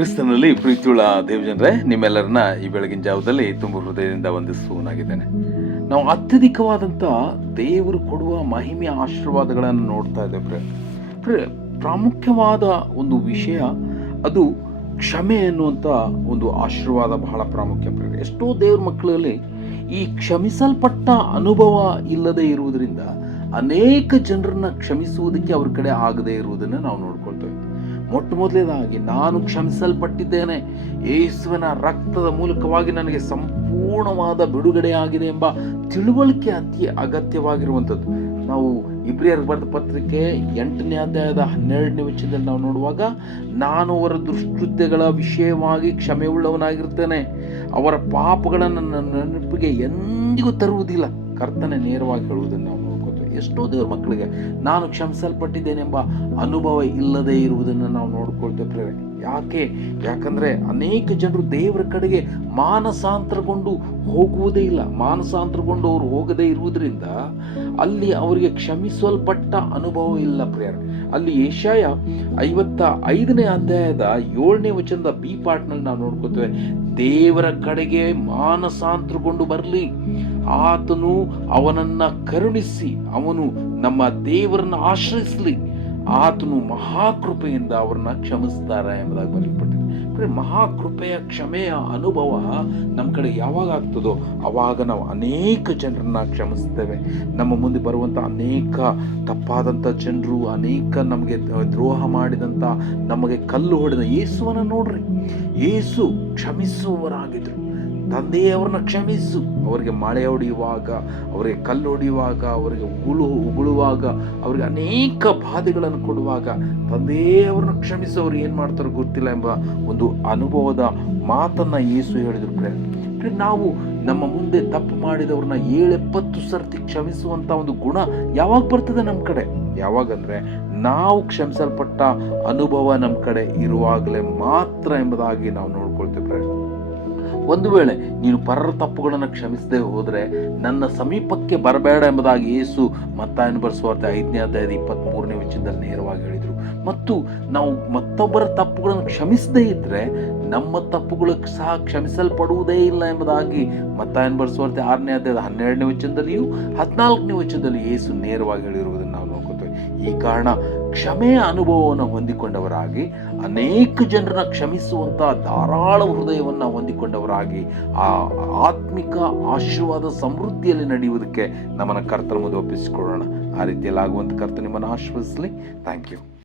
ಕ್ರಿಸ್ತನಲ್ಲಿ ಪ್ರೀತಿಯುಳ್ಳ ದೇವಜನರೇ, ನಿಮ್ಮೆಲ್ಲರನ್ನ ಈ ಬೆಳಗಿನ ಜಾವದಲ್ಲಿ ತುಂಬ ಹೃದಯದಿಂದ ವಂದಿಸುವನಾಗಿದ್ದೇನೆ. ನಾವು ಅತ್ಯಧಿಕವಾದಂಥ ದೇವರು ಕೊಡುವ ಮಹಿಮೆಯ ಆಶೀರ್ವಾದಗಳನ್ನು ನೋಡ್ತಾ ಇದ್ದೇವೆ. ಪ್ರಾಮುಖ್ಯವಾದ ಒಂದು ವಿಷಯ ಅದು ಕ್ಷಮೆ ಎನ್ನುವಂಥ ಒಂದು ಆಶೀರ್ವಾದ ಬಹಳ ಪ್ರಾಮುಖ್ಯ. ಎಷ್ಟೋ ದೇವ್ರ ಮಕ್ಕಳಲ್ಲಿ ಈ ಕ್ಷಮಿಸಲ್ಪಟ್ಟ ಅನುಭವ ಇಲ್ಲದೆ ಇರುವುದರಿಂದ ಅನೇಕ ಜನರನ್ನ ಕ್ಷಮಿಸುವುದಕ್ಕೆ ಅವ್ರ ಕಡೆ ಆಗದೇ ಇರುವುದನ್ನು ನಾವು ನೋಡ್ಕೊಳ್ತೇವೆ. ಮೊಟ್ಟ ಮೊದಲನೇದಾಗಿ ನಾನು ಕ್ಷಮಿಸಲ್ಪಟ್ಟಿದ್ದೇನೆ, ಯೇಸುವಿನ ರಕ್ತದ ಮೂಲಕವಾಗಿ ನನಗೆ ಸಂಪೂರ್ಣವಾದ ಬಿಡುಗಡೆಯಾಗಿದೆ ಎಂಬ ತಿಳುವಳಿಕೆ ಅತಿ ಅಗತ್ಯವಾಗಿರುವಂಥದ್ದು. ನಾವು ಇಬ್ರಿಯರಿಗೆ ಬರೆದ ಪತ್ರಿಕೆ 8ನೇ ಅಧ್ಯಾಯದ 12ನೇ ವಚನದಲ್ಲಿ ನಾವು ನೋಡುವಾಗ, ನಾನು ಅವರ ದುಷ್ಕೃತ್ಯಗಳ ವಿಷಯವಾಗಿ ಕ್ಷಮೆಯುಳ್ಳವನಾಗಿರ್ತೇನೆ, ಅವರ ಪಾಪಗಳನ್ನು ನನ್ನ ನೆನಪಿಗೆ ಎಂದಿಗೂ ತರುವುದಿಲ್ಲ. ಕರ್ತನೆ ನೇರವಾಗಿ ಹೇಳುವುದನ್ನು ನಾವು ನೋಡ್ಕೊತೇವೆ. ಎಷ್ಟೋ ದೇವ್ರ ಮಕ್ಕಳಿಗೆ ನಾನು ಕ್ಷಮಿಸಲ್ಪಟ್ಟಿದ್ದೇನೆಂಬ ಅನುಭವ ಇಲ್ಲದೆ ಇರುವುದನ್ನು ನಾವು ನೋಡ್ಕೊಳ್ತೇವೆ. ಯಾಕಂದ್ರೆ ಅನೇಕ ಜನರು ದೇವರ ಕಡೆಗೆ ಮಾನಸಾಂತರಗೊಂಡು ಹೋಗುವುದೇ ಇಲ್ಲ. ಮಾನಸಾಂತರಗೊಂಡು ಅವರು ಹೋಗದೇ ಇರುವುದರಿಂದ ಅಲ್ಲಿ ಅವರಿಗೆ ಕ್ಷಮಿಸಲ್ಪಟ್ಟ ಅನುಭವ ಇಲ್ಲ ಪ್ರಿಯರೇ. ಅಲ್ಲಿ ಯೆಶಾಯ 55ನೇ ಅಧ್ಯಾಯದ 7ನೇ ವಚನದ ಬಿ ಪಾರ್ಟ್ನಲ್ಲಿ ನಾವು ನೋಡ್ಕೋತೇವೆ, ದೇವರ ಕಡೆಗೆ ಮಾನಸಾಂತರಗೊಂಡು ಬರಲಿ, ಆತನು ಅವನನ್ನ ಕರುಣಿಸಿ ಅವನು ನಮ್ಮ ದೇವರನ್ನ ಆಶ್ರಯಿಸಲಿ, ಆತನು ಮಹಾಕೃಪೆಯಿಂದ ಅವರನ್ನ ಕ್ಷಮಿಸ್ತಾರೆ ಎಂಬುದಾಗಿ ಬರೆಯಲ್ಪಟ್ಟಿದೆ. ಮಹಾಕೃಪೆಯ ಕ್ಷಮೆಯ ಅನುಭವ ನಮ್ಮ ಕಡೆ ಯಾವಾಗ ಆಗ್ತದೋ ಆವಾಗ ನಾವು ಅನೇಕ ಜನರನ್ನ ಕ್ಷಮಿಸ್ತೇವೆ. ನಮ್ಮ ಮುಂದೆ ಬರುವಂಥ ಅನೇಕ ತಪ್ಪಾದಂಥ ಜನರು, ಅನೇಕ ನಮಗೆ ದ್ರೋಹ ಮಾಡಿದಂಥ, ನಮಗೆ ಕಲ್ಲು ಹೊಡೆದ ಯೇಸುವನ್ನ ನೋಡ್ರಿ. ಯೇಸು ಕ್ಷಮಿಸುವವರಾಗಿದ್ರು. ತಂದೆಯವ್ರನ್ನ ಕ್ಷಮಿಸು, ಅವರಿಗೆ ಮಳೆ ಹೊಡೆಯುವಾಗ, ಅವರಿಗೆ ಕಲ್ಲು ಹೊಡೆಯುವಾಗ, ಅವರಿಗೆ ಉಗುಳುವಾಗ, ಅವರಿಗೆ ಅನೇಕ ಬಾಧೆಗಳನ್ನು ಕೊಡುವಾಗ ತಂದೆಯವ್ರನ್ನ ಕ್ಷಮಿಸು, ಅವ್ರು ಏನು ಮಾಡ್ತಾರೋ ಗೊತ್ತಿಲ್ಲ ಎಂಬ ಒಂದು ಅನುಭವದ ಮಾತನ್ನ ಯೇಸು ಹೇಳಿದ್ರು. ನಾವು ನಮ್ಮ ಮುಂದೆ ತಪ್ಪು ಮಾಡಿದವ್ರನ್ನ 7-70 ಸರ್ತಿ ಕ್ಷಮಿಸುವಂತ ಒಂದು ಗುಣ ಯಾವಾಗ ಬರ್ತದೆ ನಮ್ಮ ಕಡೆ? ಯಾವಾಗಂದ್ರೆ ನಾವು ಕ್ಷಮಿಸಲ್ಪಟ್ಟ ಅನುಭವ ನಮ್ಮ ಕಡೆ ಇರುವಾಗಲೇ ಮಾತ್ರ ಎಂಬುದಾಗಿ ನಾವು ನೋಡ್ಕೊಳ್ತೇವೆ. ಒಂದು ವೇಳೆ ನೀನು ಪರರ ತಪ್ಪುಗಳನ್ನು ಕ್ಷಮಿಸದೆ ಹೋದರೆ ನನ್ನ ಸಮೀಪಕ್ಕೆ ಬರಬೇಡ ಎಂಬುದಾಗಿ ಯೇಸು ಮತ್ತಾಯನ ಬರೆಸುವಾರ್ತೆ 5ನೇ ಅಧ್ಯಾಯದ 23ನೇ ವಚನದಲ್ಲಿ ನೇರವಾಗಿ ಹೇಳಿದರು. ಮತ್ತು ನಾವು ಮತ್ತೊಬ್ಬರ ತಪ್ಪುಗಳನ್ನು ಕ್ಷಮಿಸದೇ ಇದ್ರೆ ನಮ್ಮ ತಪ್ಪುಗಳು ಸಹ ಕ್ಷಮಿಸಲ್ಪಡುವುದೇ ಇಲ್ಲ ಎಂಬುದಾಗಿ ಮತ್ತಾಯನ ಬರೆಸುವಾರ್ತೆ 6ನೇ ಅಧ್ಯಾಯದ 12ನೇ ವಚನದಲ್ಲಿಯೂ 14ನೇ ವಚನದಲ್ಲಿ ಯೇಸು ನೇರವಾಗಿ ಹೇಳಿರುವುದನ್ನು ನಾವು ನೋಡ್ಕೊತೇವೆ. ಈ ಕಾರಣ ಕ್ಷಮೆಯ ಅನುಭವವನ್ನು ಹೊಂದಿಕೊಂಡವರಾಗಿ ಅನೇಕ ಜನರನ್ನ ಕ್ಷಮಿಸುವಂತ ಧಾರಾಳ ಹೃದಯವನ್ನು ಹೊಂದಿಕೊಂಡವರಾಗಿ ಆ ಆತ್ಮಿಕ ಆಶೀರ್ವಾದ ಸಮೃದ್ಧಿಯಲ್ಲಿ ನಡೆಯುವುದಕ್ಕೆ ನಮ್ಮನ್ನು ಕರ್ತನ ಮುಂದೆ ಒಪ್ಪಿಸಿಕೊಳ್ಳೋಣ. ಆ ರೀತಿಯಲ್ಲಿ ಆಗುವಂತ ಕರ್ತ ನಿಮ್ಮನ್ನು ಆಶೀರ್ವದಿಸಲಿ. Thank you.